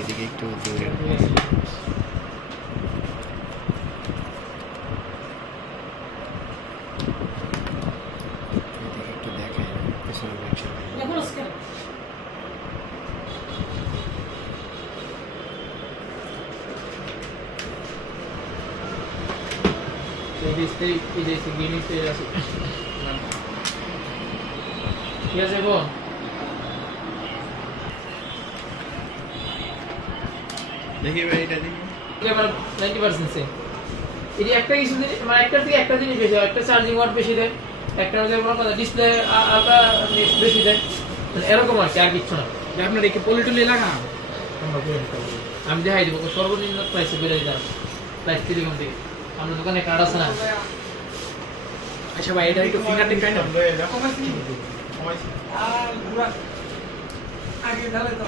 এদিকে একটু দূরে একটু দেখাই পেছনে ঠিক আছে বোন দেখি ভাই এটা দেখি এবার 90% সে এটি একটা কিছু জিনিস মানে একটা থেকে একটা জিনিস বেশি হয় একটা চার্জিং ওয়াট বেশি দেয় একটা মধ্যে মনে করেন ডিসপ্লে আলট্রা বেশি দেয় মানে এরকম আছে আর কিছু না যে আপনার কি পলিটুলি লাগা আমি দেখাই দেবো সর্বনিম্ন প্রাইসে বেড়ে যাবে প্রাইস কিরকম থেকে আমাদের দোকানে কার্ড আছে না আচ্ছা ভাই এটা একটু ফিঙ্গারটিপ কাইন্ড আগে তাহলে তো